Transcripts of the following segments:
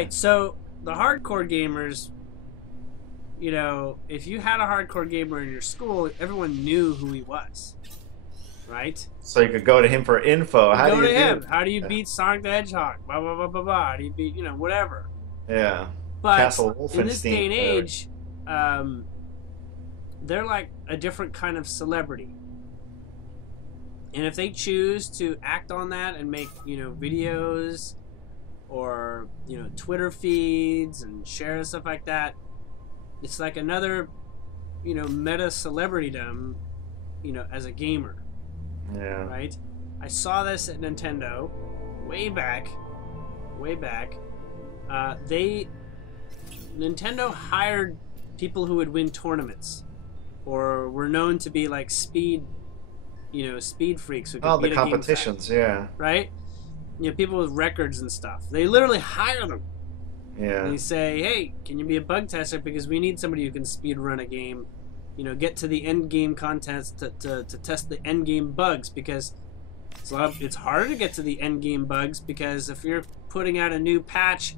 Right. So the hardcore gamers, you know, if you had a hardcore gamer in your school, everyone knew who he was, right? So you could go to him for info. You How do go you to do him. How do you that? beat Sonic the Hedgehog? Blah blah blah blah blah. How do you beat, you know, whatever. Yeah. But Castle in this day Wolfenstein, and whatever. age, they're like a different kind of celebrity. And if they choose to act on that and make, you know, videos or, you know, Twitter feeds and share stuff like that, it's like another, you know, meta celebritydom, you know, as a gamer, Yeah. right? I saw this at Nintendo way back. Nintendo hired people who would win tournaments or were known to be like speed freaks who could Oh, the beat a game fast, competitions, yeah. right? You know, people with records and stuff. They literally hire them. Yeah. They say, hey, can you be a bug tester? Because we need somebody who can speed run a game, you know, get to the end game contest to test the end game bugs, because it's harder to get to the end game bugs, because if you're putting out a new patch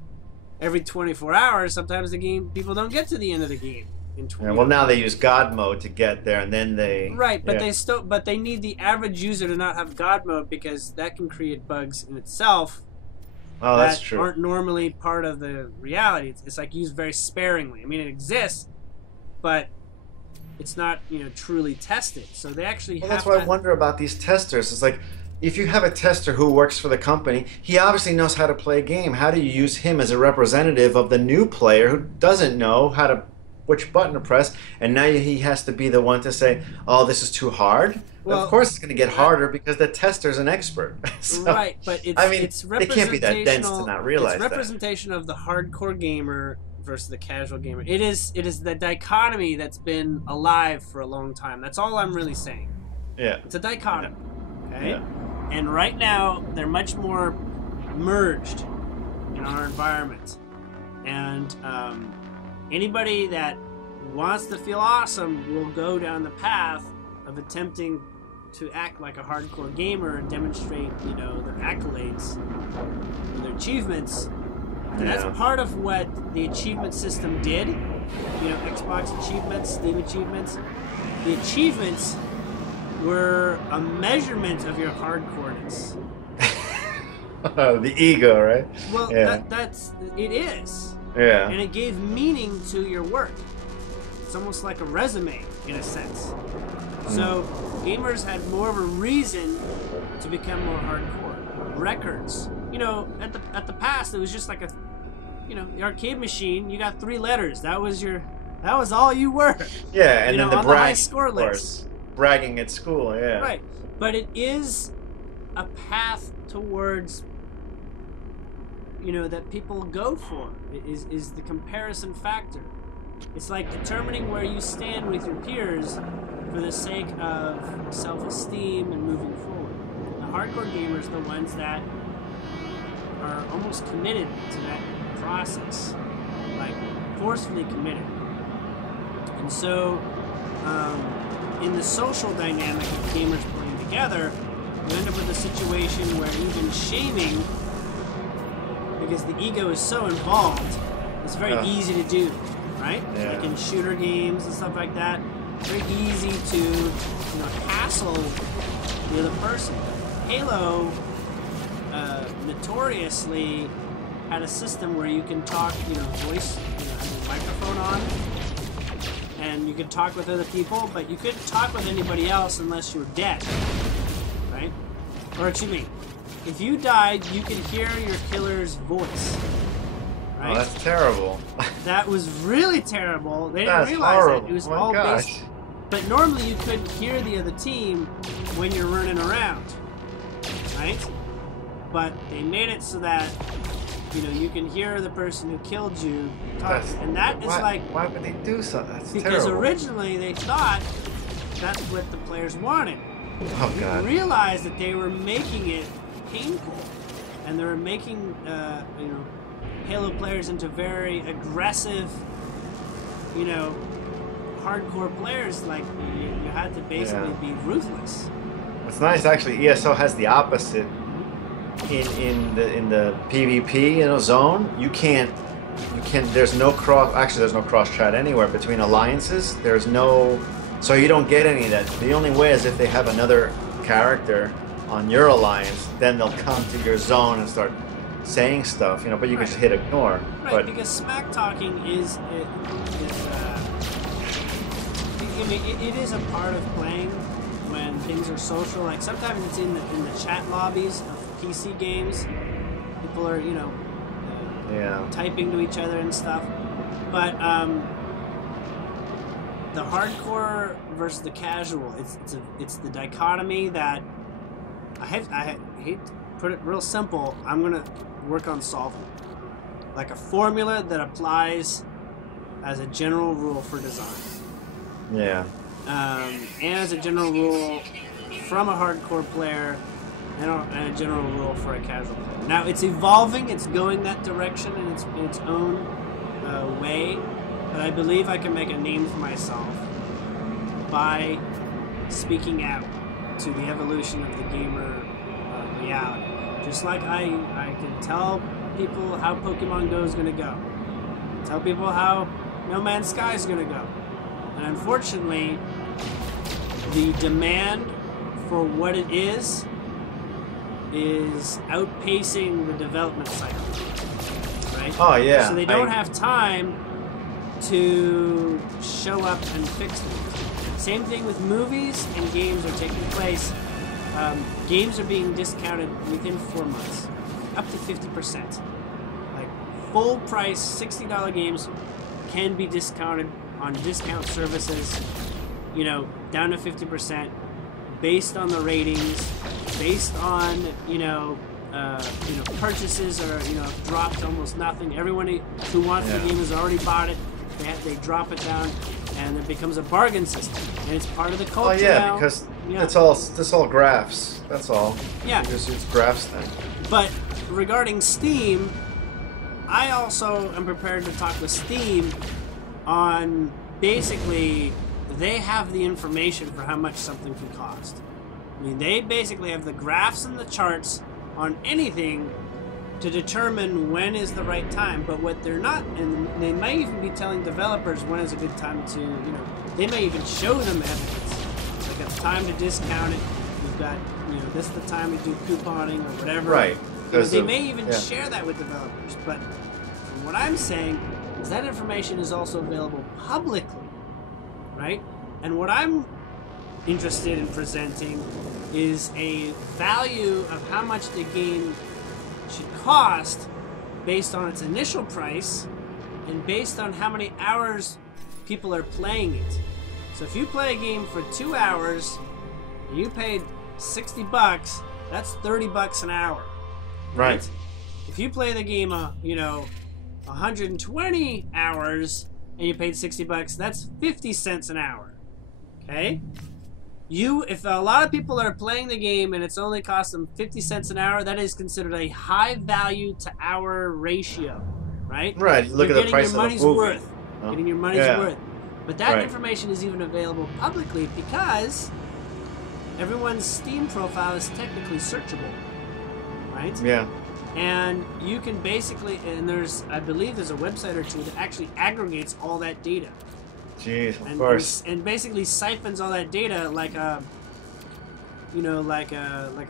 every 24 hours, sometimes the game people don't get to the end of the game in 20. Yeah, well, now they use God mode to get there, and then they Right, but yeah. they need the average user to not have God mode, because that can create bugs in itself Oh, that's that true. aren't normally part of the reality. It's like used very sparingly. I mean, it exists, but it's not, you know, truly tested. So they actually Well, that's have what I to. wonder about these testers. It's like, if you have a tester who works for the company, he obviously knows how to play a game. How do you use him as a representative of the new player who doesn't know which button to press, and now he has to be the one to say, "Oh, this is too hard." Of Well, course, it's going to get harder because the tester's an expert. So, right, but I mean, it's they can't be that dense to representational. not It's realize that. representation of the hardcore gamer versus the casual gamer. It is the dichotomy that's been alive for a long time. That's all I'm really saying. Yeah. It's a dichotomy, okay? Yeah. And right now they're much more merged in our environment. And anybody that wants to feel awesome will go down the path of attempting to act like a hardcore gamer and demonstrate, you know, their accolades and their achievements. And that's part of what the achievement system did. You know, Xbox achievements, Steam achievements. The achievements were a measurement of your hardcoreness. The ego, right? Well, Yeah. it is. Yeah. And it gave meaning to your work. It's almost like a resume, in a sense. So gamers had more of a reason to become more hardcore. Records, you know, at the past it was just like a, you know, the arcade machine. You got 3 letters. That was all you were. Yeah, and you then know, the on the high brag, score of list. course. Bragging at school, yeah. Right, but it is a path towards, you know, that people go for. Is the comparison factor. It's like determining where you stand with your peers for the sake of self-esteem and moving forward. The hardcore gamers are the ones that are almost committed to that process, like forcefully committed. And so, in the social dynamic of gamers playing together, you end up with a situation where even shaming, because the ego is so involved, it's very easy to do, right? Yeah. Like in shooter games and stuff like that, very easy to, you know, hassle the other person. Halo notoriously had a system where you can talk, you know, voice, you know, have a microphone on, and you could talk with other people, but you couldn't talk with anybody else unless you were dead, right? Or excuse me, if you died, you could hear your killer's voice, right? Oh, that's terrible. That was really terrible. They didn't That's realize horrible. it. It was Oh my all gosh. based. But normally you couldn't hear the other team when you're running around, right? But they made it so that, you know, you can hear the person who killed you talk, and that is Why would they do so? That's because terrible. originally they thought that's what the players wanted. Oh They God. realized that they were making it painful, and they were making you know, Halo players into very aggressive, you know, hardcore players. Like you had to basically be ruthless. It's nice actually. ESO has the opposite in the PvP zone, there's no cross chat anywhere between alliances. There's no, so you don't get any of that. The only way is if they have another character on your alliance, then they'll come to your zone and start saying stuff, but you can just hit ignore. Right, but because smack talking is it is a part of playing when things are social. Like sometimes it's in the chat lobbies of PC games. People are typing to each other and stuff. But the hardcore versus the casual, it's the dichotomy that I hate to put it real simple. I'm gonna work on solving, like a formula that applies as a general rule for design. Yeah. And as a general rule from a hardcore player, and a general rule for a casual player. Now it's evolving; it's going that direction in its own way. But I believe I can make a name for myself by speaking out to the evolution of the gamer reality. Just like I can tell people how Pokemon Go is going to go. Tell people how No Man's Sky is going to go. And unfortunately, the demand for what it is outpacing the development cycle. Right? Oh, yeah. So they don't have time to show up and fix things. Same thing with movies and games are taking place. Games are being discounted within 4 months, up to 50%. Like full price $60 games can be discounted on discount services, down to 50%, based on the ratings, based on purchases are dropped to almost nothing. Everyone who wants the game has already bought it. They drop it down, and it becomes a bargain system, and it's part of the culture. Oh yeah, now. because it's all graphs. That's all. Yeah, it's graphs then. But regarding Steam, I also am prepared to talk with Steam on basically they have the information for how much something can cost. I mean, they basically have the graphs and the charts on anything to determine when is the right time. But what they're not, and they might even be telling developers when is a good time to, they may even show them evidence. Like it's time to discount it. You've got, this is the time to do couponing or whatever. Right. They may even share that with developers. But what I'm saying is that information is also available publicly, right? And what I'm interested in presenting is a value of how much the game should cost based on its initial price and based on how many hours people are playing it. So if you play a game for 2 hours and you paid $60, that's $30 an hour. Right. If you play the game 120 hours and you paid $60, that's 50 cents an hour. Okay? If a lot of people are playing the game and it's only cost them 50 cents an hour, that is considered a high value to hour ratio, right? Right. Look at the price of the movie. Getting your money's worth. But that Right. information is even available publicly because everyone's Steam profile is technically searchable, right? Yeah. And you can basically, and I believe there's a website or two that actually aggregates all that data. Jeez, of course. And basically siphons all that data like a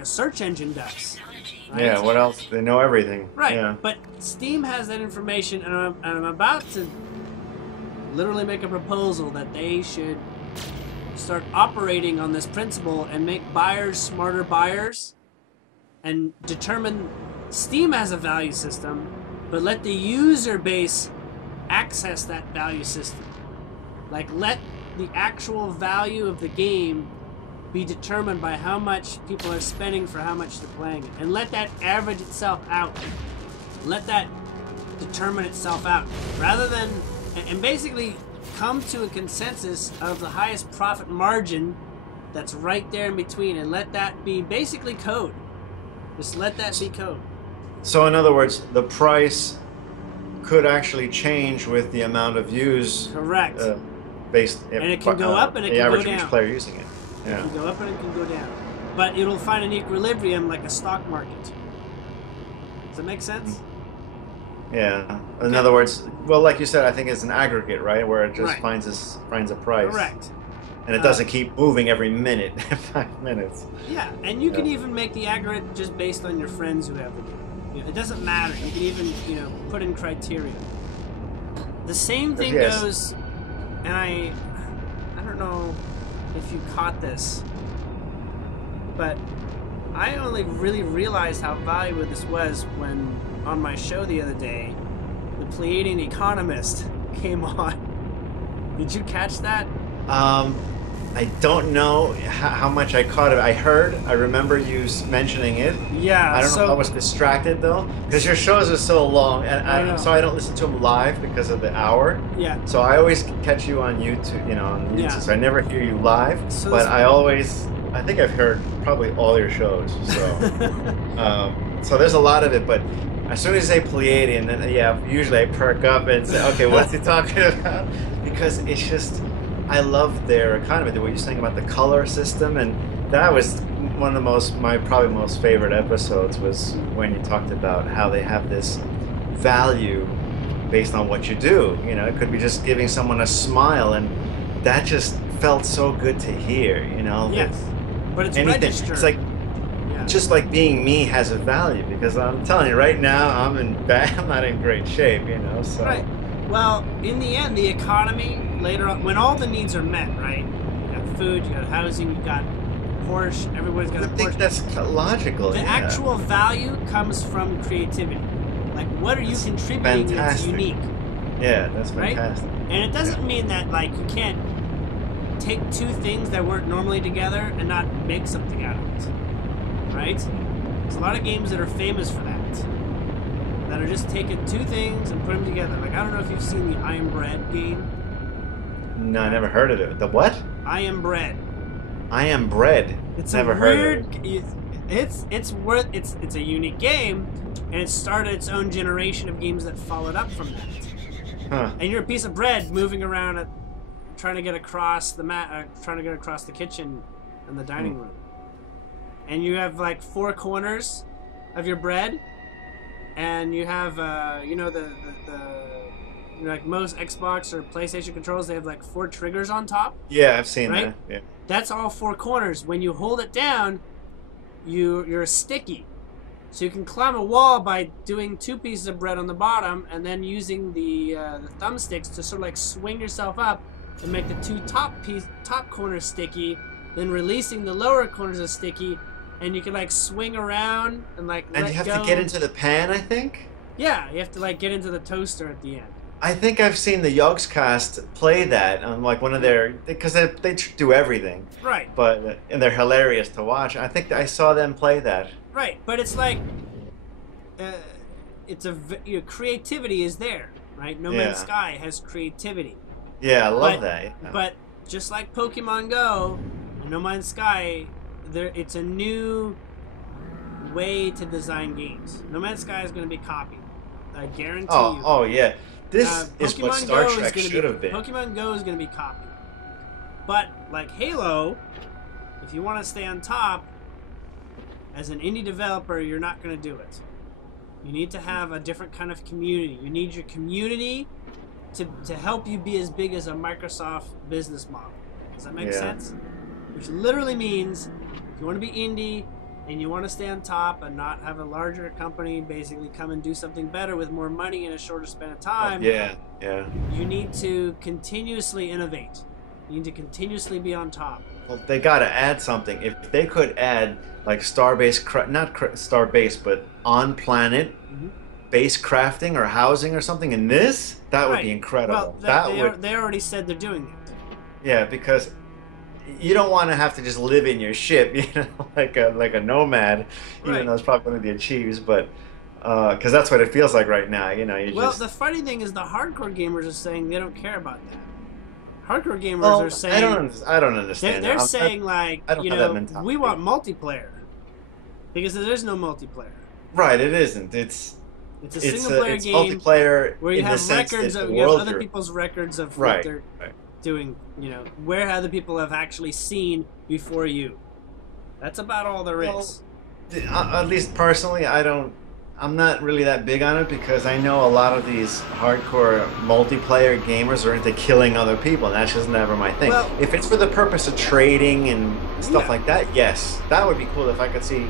search engine does. Right? Yeah, what else? They know everything. Right. Yeah. But Steam has that information, and I'm about to literally make a proposal that they should start operating on this principle and make buyers smarter buyers and determine Steam has a value system, but let the user base access that value system. Like, let the actual value of the game be determined by how much people are spending for how much they're playing it. And let that average itself out. Let that determine itself out. Rather than, and basically come to a consensus of the highest profit margin that's right there in between, and let that be basically code. Just let that be code. So in other words, the price could actually change with the amount of views. Correct. And it can go up and it can go down. The average each player using it. Yeah. It can go up and it can go down. But it'll find an equilibrium like a stock market. Does that make sense? Yeah. In Okay. other words, well, like you said, I think it's an aggregate, right? Where it just Right. finds a price. Correct. And it doesn't keep moving every minute, 5 minutes. Yeah, and you can Yeah. even make the aggregate just based on your friends who have the game. You know, it doesn't matter. You can even, you know, put in criteria. The same thing Yes. goes, and I don't know if you caught this, but I only really realized how valuable this was when on my show the other day, the Pleiadian economist came on. Did you catch that? I don't know how much I caught it. I remember you mentioning it. Yeah. I don't know if I was distracted though, because your shows are so long, and so I don't listen to them live because of the hour. Yeah. So I always catch you on YouTube, on YouTube. Yeah. So I never hear you live, So but I think I've heard probably all your shows. So, so there's a lot of it, but as soon as you say Pleiadian, then usually I perk up and say, okay, what's he talking about? Because it's just, I love their economy. What you're saying about the color system, and that was one of my probably most favorite episodes was when you talked about how they have this value based on what you do. It could be just giving someone a smile, and that just felt so good to hear. Yes. But it's anything. registered. It's like just like being me has a value, because I'm telling you right now, I'm not in great shape. So. Right. Well, in the end, the economy later on, when all the needs are met, right? You got food, you got housing, you got Porsche. Everybody's got a Porsche. I think that's logical. The actual value comes from creativity. Like, what are you contributing that's unique? Yeah, that's fantastic. Right? And it doesn't mean that you can't take two things that weren't normally together and not make something out of it. Right? There's a lot of games that are famous for that. That are just taking two things and put them together. Like, I don't know if you've seen the I Am Bread game. No, I never heard of it. The what? I Am Bread. I Am Bread. It's never heard of it. It's a unique game, and it started its own generation of games that followed up from that. Huh. And you're a piece of bread moving around, trying to get across the trying to get across the kitchen and the dining room. And you have 4 corners of your bread, and you have like most Xbox or PlayStation controls, they have 4 triggers on top. Yeah, I've seen right? that. Yeah. That's all 4 corners. When you hold it down, you're sticky. So you can climb a wall by doing 2 pieces of bread on the bottom, and then using the thumbsticks to sort of swing yourself up and make the 2 top corners sticky, then releasing the lower corners as sticky, and you can swing around and And you have to get into the pan, I think. Yeah, you have to get into the toaster at the end. I think I've seen the Yogscast play that on one of their, because they do everything. Right. And they're hilarious to watch. I think I saw them play that. Right, but it's creativity is there, right? No Man's Sky has creativity. Yeah, I love that. Yeah. But just like Pokemon Go and No Man's Sky, it's a new way to design games. No Man's Sky is going to be copied. I guarantee you. Oh yeah. This is what Pokemon Star Go Trek should have been. Pokemon Go is going to be copied. But like Halo, if you want to stay on top, as an indie developer, you're not going to do it. You need to have a different kind of community. You need your community to help you be as big as a Microsoft business model. Does that make sense? Which literally means if you want to be indie and you want to stay on top and not have a larger company basically come and do something better with more money in a shorter span of time, you need to continuously innovate. You need to continuously be on top. Well, they got to add something. If they could add star-based, not star-based, but on-planet base crafting or housing or something in this, that would be incredible. Well, they already said they're doing that. Yeah, because you don't want to have to just live in your ship, like a nomad, even though it's probably going to be achieves, but because that's what it feels like right now. The funny thing is the hardcore gamers are saying they don't care about that. Hardcore gamers are saying I don't understand. They're saying we want multiplayer because there is no multiplayer. Right, it isn't. It's a single player game multiplayer where you in have the sense records that of the you have world other people's records of what they're doing. Where other people have actually seen before you. That's about all there is. At least personally, I'm I'm not really that big on it because I know a lot of these hardcore multiplayer gamers are into killing other people, and that's just never my thing. Well, If it's for the purpose of trading and stuff yeah. like that, yes, that would be cool if I could see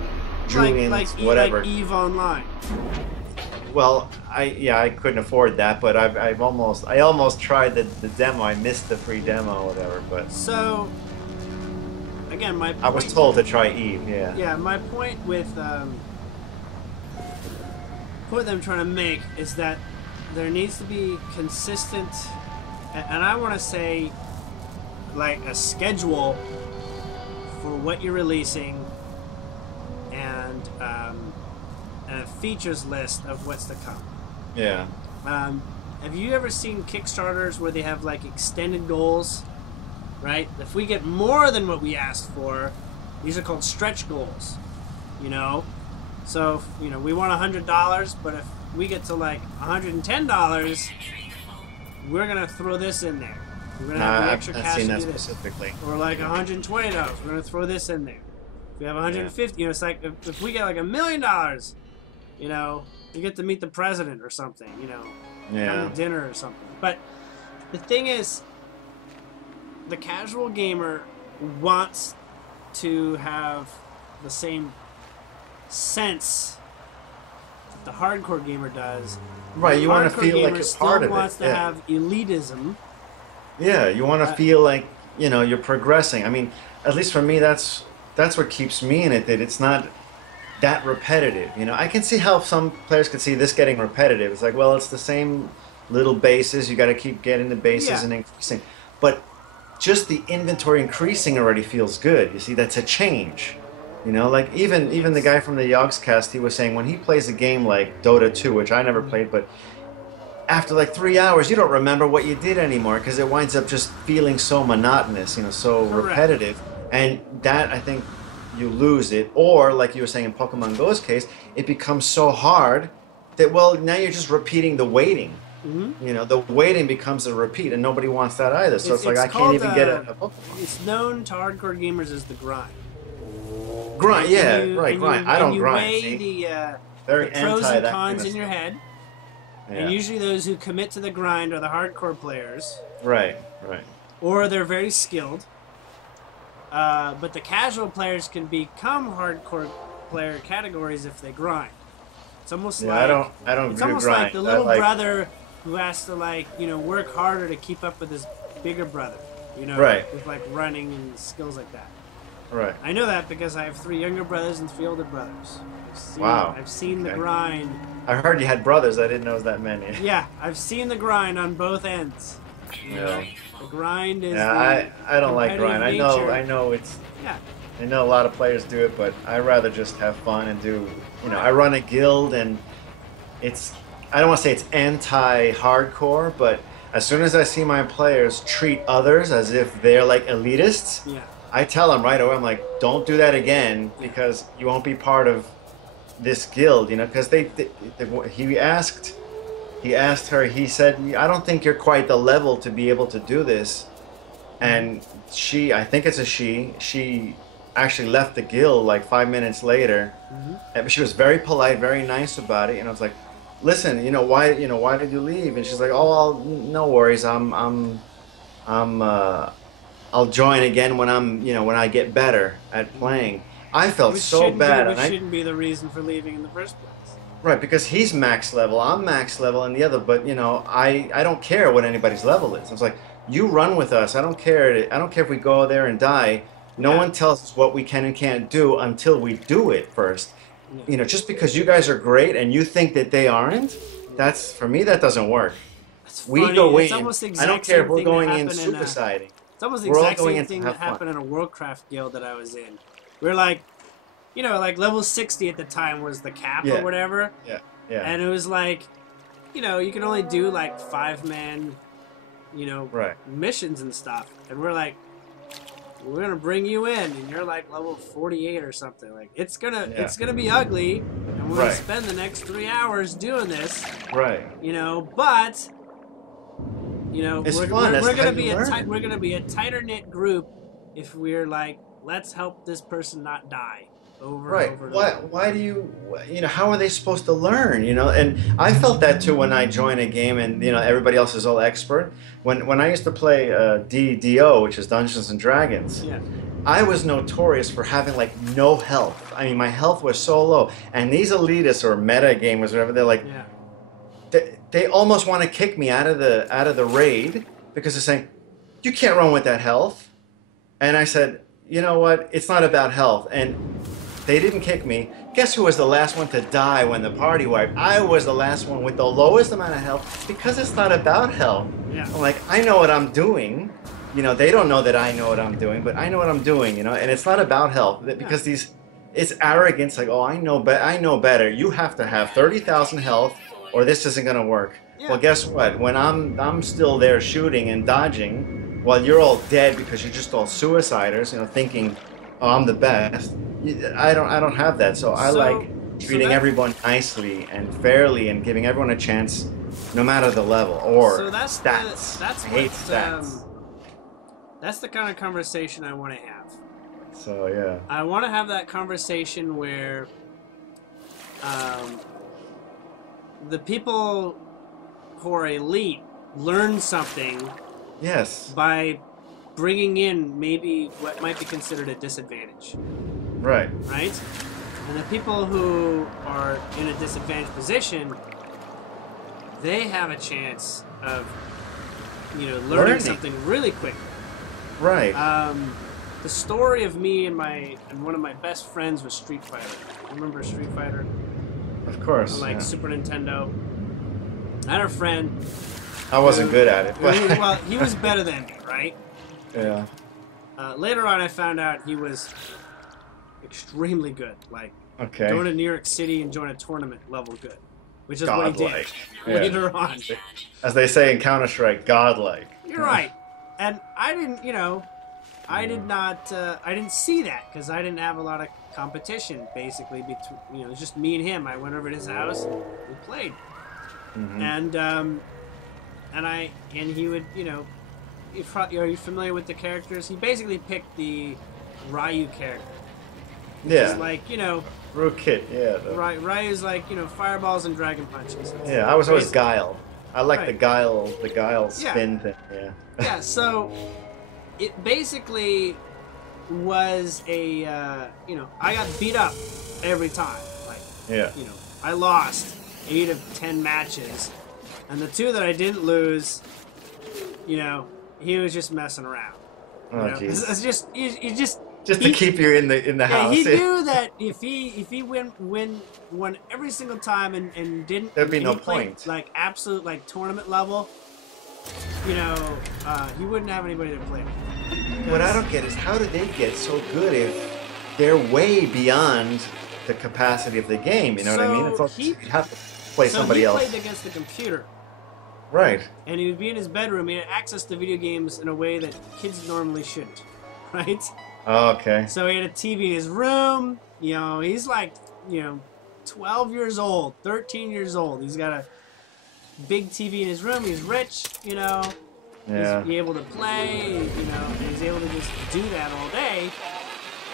Julian's whatever. like Eve Online. Well, I couldn't afford that, but I almost tried the demo. I missed the free demo or whatever, but So, again, my point, I was told to try Eve. Yeah. Yeah, my point with what I'm trying to make is that there needs to be consistent, and I want to say, like a schedule for what you're releasing, and a features list of what's to come. Yeah. Have you ever seen Kickstarters where they have like extended goals? Right? If we get more than what we asked for, these are called stretch goals. You know? So, you know, we want $100, but if we get to like $110, we're going to throw this in there. We're going to have the extra cash to do this. Specifically. Or like $120, we're going to throw this in there. If we have 150, you know, it's like if we get like $1 million, you know, you get to meet the president or something, you know, have a dinner or something. But the thing is, the casual gamer wants to have the same sense that the hardcore gamer does. Right, you want to feel like you're part of it. Wants to have elitism. Yeah, you want to feel like, you know, you're progressing. I mean, at least for me, that's what keeps me in it, that it's not that repetitive. You know, I can see how some players could see this getting repetitive. It's like, well, it's the same little bases. You got to keep getting the bases and increasing. But just the inventory increasing already feels good. You see, that's a change. You know, like even the guy from the Yogscast, he was saying when he plays a game like Dota 2, which I never played, but after like 3 hours, you don't remember what you did anymore because it winds up just feeling so monotonous, you know, so repetitive. And that, I think, you lose it. Or, like you were saying in Pokemon Go's case, it becomes so hard that, well, now you're just repeating the waiting. Mm-hmm. You know, the waiting becomes a repeat, and nobody wants that either. So it's like, I can't even get a Pokemon. It's known to hardcore gamers as the grind. Grind, grind. I don't grind, see? The Very pros anti and that cons kind of in your head. Yeah. And usually those who commit to the grind are the hardcore players. Right. Or they're very skilled. But the casual players can become hardcore player categories if they grind. It's almost like I don't. It's almost grind. like the little brother who has to work harder to keep up with his bigger brother. You know, with like running and skills like that. Right. I know that because I have 3 younger brothers and 3 older brothers. I've seen the grind. I heard you had brothers. I didn't know it was that many. Yeah, I've seen the grind on both ends. You know, the grind is. Yeah, I don't like grind. Nature. I know it's. Yeah. I know a lot of players do it, but I rather just have fun and do. You know, I run a guild, and it's. I don't want to say it's anti-hardcore, but as soon as I see my players treat others as if they're like elitists, I tell them right away. I'm like, don't do that again because you won't be part of this guild. You know, because he asked her. He said, I don't think you're quite the level to be able to do this. And I think it's a she actually left the guild like 5 minutes later. And she was very polite, very nice about it. And I was like, listen, why did you leave? And she's like, oh, no worries. I'll join again when when I get better at playing. I felt so bad. Which shouldn't be the reason for leaving in the first place. Right, because he's max level, I'm max level, and the other. But I don't care what anybody's level is. I was like, you run with us. I don't care. I don't care if we go there and die. No one tells us what we can and can't do until we do it first. Yeah. Just because you guys are great and you think that they aren't, for me that doesn't work. We go in. I don't care if we're going in supersiding. It's almost the exact same thing that happened in a Warcraft guild that I was in. We're like, like level 60 at the time was the cap or whatever. Yeah. And it was like, you can only do like 5-man, missions and stuff. And we're like, we're gonna bring you in, and you're like level 48 or something. Like it's gonna be ugly, and we're gonna spend the next 3 hours doing this. Right. But it's fun. We're gonna be a tighter knit group if we're like, let's help this person not die. over and over and over. Why do you, how are they supposed to learn, And I felt that too when I joined a game and, everybody else is all expert. When I used to play DDO, which is Dungeons and Dragons, Yeah. I was notorious for having like no health. I mean, my health was so low. And these elitists or meta gamers, whatever, they're like, they almost want to kick me out of the raid because they're saying, you can't run with that health. And I said, you know what? It's not about health. And they didn't kick me. Guess who was the last one to die when the party wiped? I was the last one with the lowest amount of health because it's not about health. Yeah. I'm like, I know what I'm doing. They don't know that I know what I'm doing, but I know what I'm doing, and it's not about health because it's arrogance. Like, oh, I know better. You have to have 30,000 health, or this isn't gonna work. Yeah. Well, guess what? When I'm still there shooting and dodging, while you're all dead because you're just all suiciders, thinking, oh, I'm the best. I don't have that. So I like treating everyone nicely and fairly and giving everyone a chance, no matter the level or stats. I hate stats. That's the kind of conversation I want to have. So, yeah. I want to have that conversation where the people who are elite learn something by bringing in maybe what might be considered a disadvantage. Right. Right? And the people who are in a disadvantaged position, they have a chance of, learning something really quick. Right. The story of me and one of my best friends was Street Fighter. Remember Street Fighter? Of course. On Super Nintendo. I had a friend. I wasn't good at it. Well, he was better than me, right? Yeah. Later on, I found out he was extremely good. Going to New York City and join a tournament level good, which is what he did later on. As they say in CounterStrike, godlike. You're right. And I didn't, I didn't see that because I didn't have a lot of competition, basically, between, it was just me and him. I went over to his house and we played. Mm-hmm. And he would, are you familiar with the characters? He basically picked the Ryu character. Yeah. It's Rookit, yeah. Ryu's fireballs and dragon punches. Yeah, I was always Guile. I like the Guile spin thing, yeah. Yeah, so it basically was a, I got beat up every time. I lost 8 of 10 matches, and the 2 that I didn't lose, he was just messing around. Oh, jeez. It's just to keep you in the house. He knew that if he won every single time and didn't, there'd be no point. Absolute tournament level, he wouldn't have anybody to play with. What I don't get is how do they get so good if they're way beyond the capacity of the game? You know what I mean? It's like you have to play somebody else. So he played against the computer. Right. And he would be in his bedroom. He had access to video games in a way that kids normally shouldn't. Right? Oh, okay. So he had a TV in his room. He's 12 years old, 13 years old. He's got a big TV in his room. He's rich, Yeah. He's able to play, and he's able to just do that all day.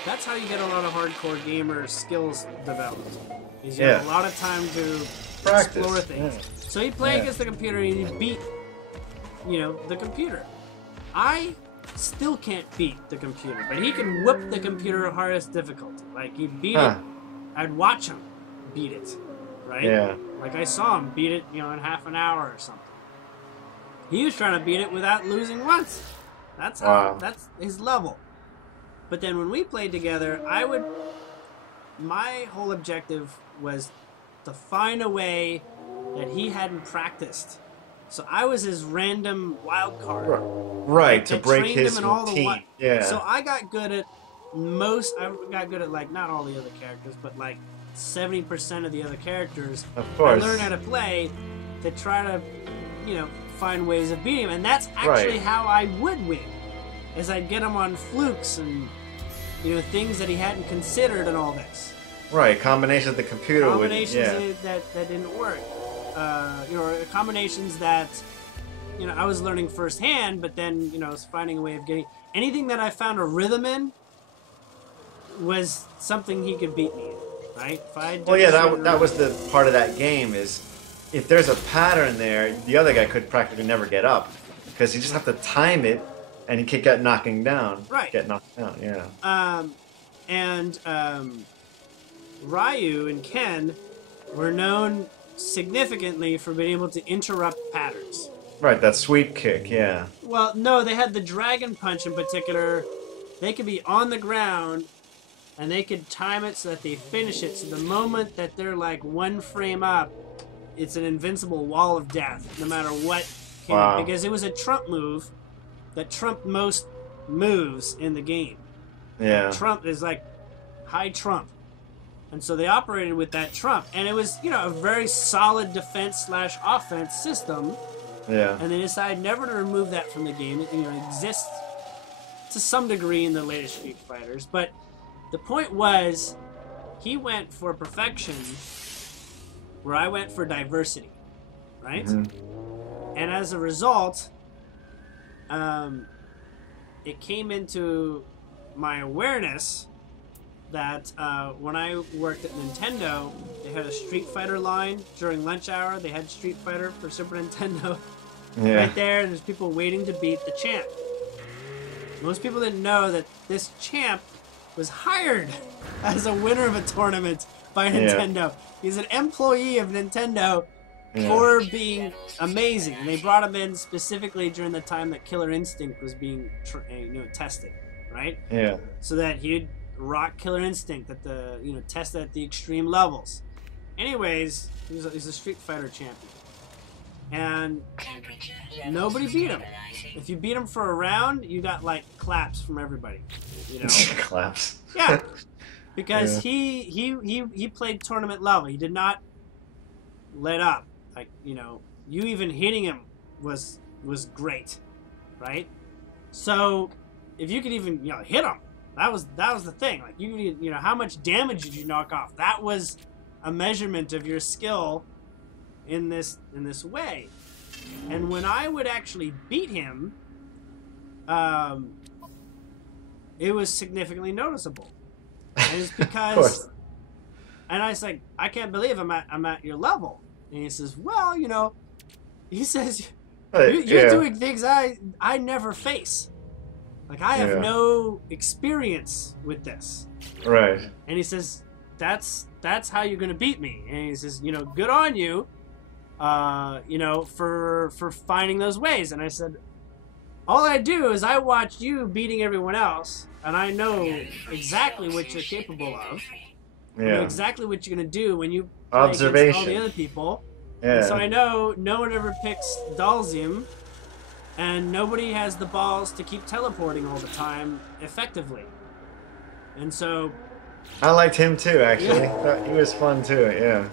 That's how you get a lot of hardcore gamer skills developed. You have a lot of time to explore things. Yeah. So he played against the computer and he beat, the computer. I still can't beat the computer, but he can whip the computer at hardest difficulty. He beat it. I'd watch him beat it, right? Yeah. I saw him beat it, in half an hour or something. He was trying to beat it without losing once. That's that's his level. But then when we played together, my whole objective was to find a way that he hadn't practiced. So I was his random wild card. Right, to break his routine. Yeah. So I got good at not all the other characters, but 70% of the other characters. Of course. I learned how to play to try to, find ways of beating him. And that's actually how I would win. Is I'd get him on flukes and, things that he hadn't considered and all this. Right, combinations of the computer that didn't work. Combinations that, I was learning firsthand, but then, I was finding a way of getting anything that I found a rhythm in was something he could beat me in, right? If I Well, yeah, that was the part of that game is if there's a pattern there, the other guy could practically never get up because you just have to time it and you can't get knocking down. Right. Get knocked down, yeah. Ryu and Ken were known significantly for being able to interrupt patterns. Right, that sweep kick, yeah. Well, no, they had the dragon punch in particular. They could be on the ground, and they could time it so that they finish it. So the moment that they're like one frame up, it's an invincible wall of death, no matter what. Wow. Because it was a trump move that trumped most moves in the game. Yeah. Trump is like high trump. And so they operated with that trump. And it was, a very solid defense/offense system. Yeah. And they decided never to remove that from the game. It exists to some degree in the latest Street Fighters. But the point was, he went for perfection where I went for diversity. Right? Mm-hmm. And as a result, it came into my awareness that when I worked at Nintendo, they had a Street Fighter line during lunch hour. They had Street Fighter for Super Nintendo right there, and there's people waiting to beat the champ. Most people didn't know that this champ was hired as a winner of a tournament by Nintendo. He's an employee of Nintendo for being amazing. And they brought him in specifically during the time that Killer Instinct was being tested, right? Yeah. So that he'd rock Killer Instinct at the tested at the extreme levels. Anyways, he's a Street Fighter champion, and nobody beat him. If you beat him for a round, you got like claps from everybody. Claps. Yeah, because he played tournament level. He did not let up. Like you even hitting him was great, right? So if you could even hit him. That was the thing. Like how much damage did you knock off? That was a measurement of your skill in this way. And when I would actually beat him, it was significantly noticeable. And it's because, and I was like, I can't believe I'm at your level. And he says, well, he says, you're doing things I never face. Like, I have no experience with this. Right. And he says, that's how you're going to beat me. And he says, good on you, for finding those ways. And I said, all I do is I watch you beating everyone else, and I know exactly what you're capable of. I know exactly what you're going to do when you play against all the other people. Yeah. And so I know no one ever picks Dalzium. And nobody has the balls to keep teleporting all the time effectively. And so... I liked him too, actually. He was fun too, yeah.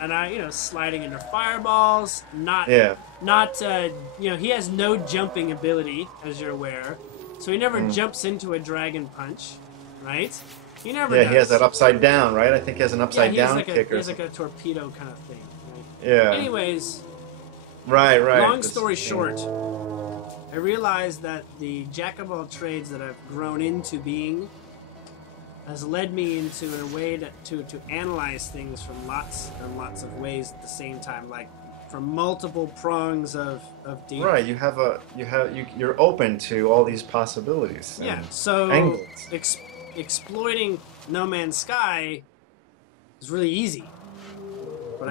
And I, sliding into fireballs, he has no jumping ability, as you're aware. So he never jumps into a dragon punch, right? He never does. He has that upside down, right? I think he has an upside down kick. He has like a torpedo kind of thing, right? Yeah. Anyways... Right. Long story short, I realized that the jack of all trades that I've grown into being has led me into a way to analyze things from lots and lots of ways at the same time, like from multiple prongs of data. Right. You're open to all these possibilities. Yeah. So exploiting No Man's Sky is really easy, but